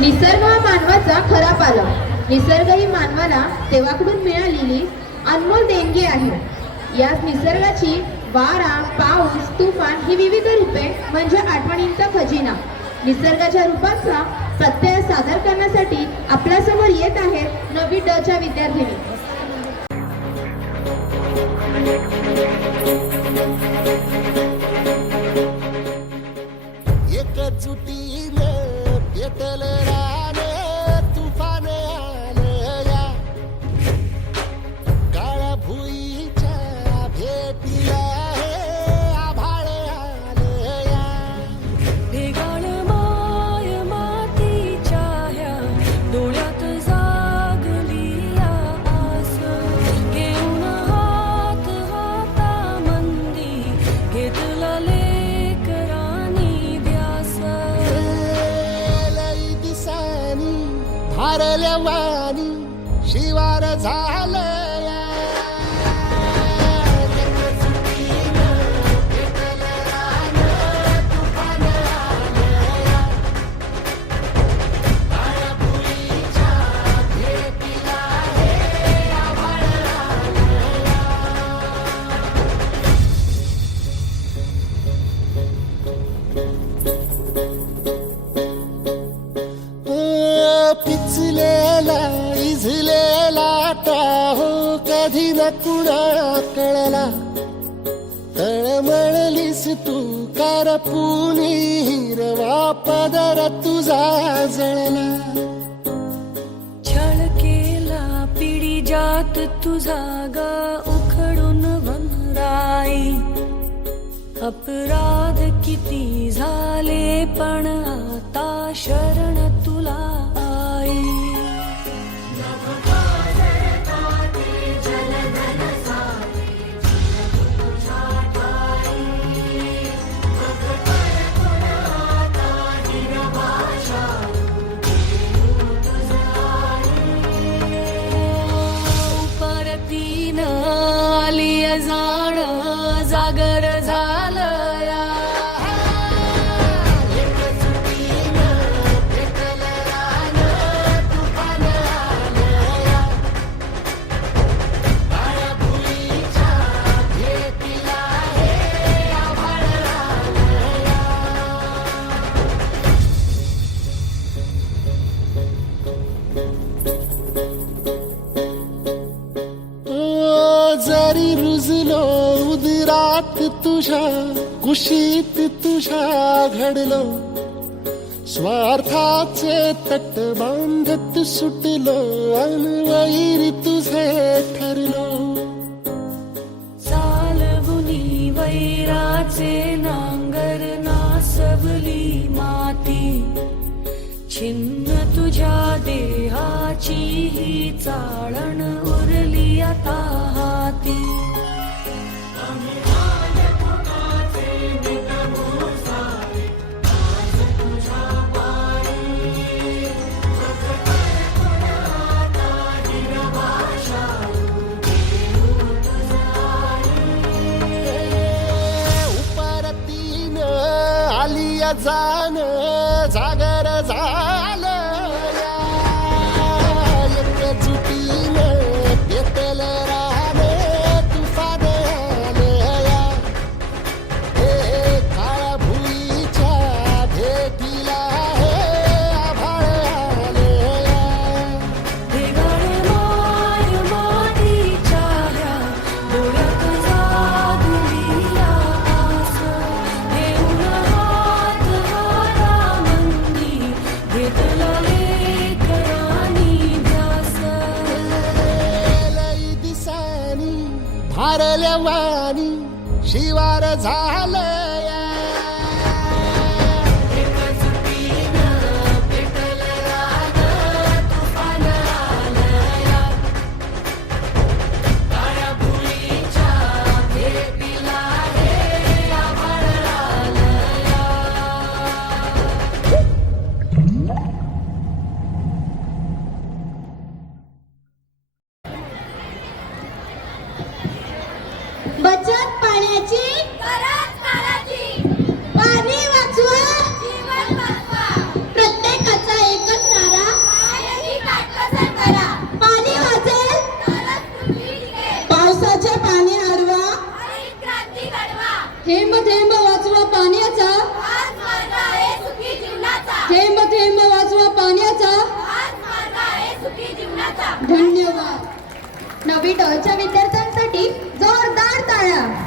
निसर्ग हा मानवाचा खरा पालक. निसर्ग ही मानवाला देवाकडून मिळालेली अनमोल देणगी आहे. याच निसर्गाची वारा पाऊस तुफान ही विविध रूपे म्हणजे आठवणींचा खजिना. निसर्गाच्या रूपाचा प्रत्यय सादर करण्यासाठी आपल्यासमोर येत आहेत नवी ड च्या विद्यार्थिनी. एकजुटीनं siete le da. वाणी शिवार झालं. कधी न कळला. तळमळलीस तू कारपुनी हिरवा पदर तुझा जळला. छळ केला पिढी जात तुझा गा उखडून वनराई अपराध किती झाले पण आता शरण as I जरी रुजलो उदिरात तुझ्या कुशीत तुझ्या घडलो. स्वार्थाचे तट बांधत सुटलो अनवैरी तुझे ठरलो. चालवुनी वैराचे नांगर नासवली माती. छिन्न तुझ्या देहाची ही चाळण उरली आता हाती. आलिया जागर झालं शिवार झालं थेंब थेंब वाचवा पाण्याचा. धन्यवाद. नवी टॉलच्या विद्यार्थ्यांसाठी जोरदार ताळ्या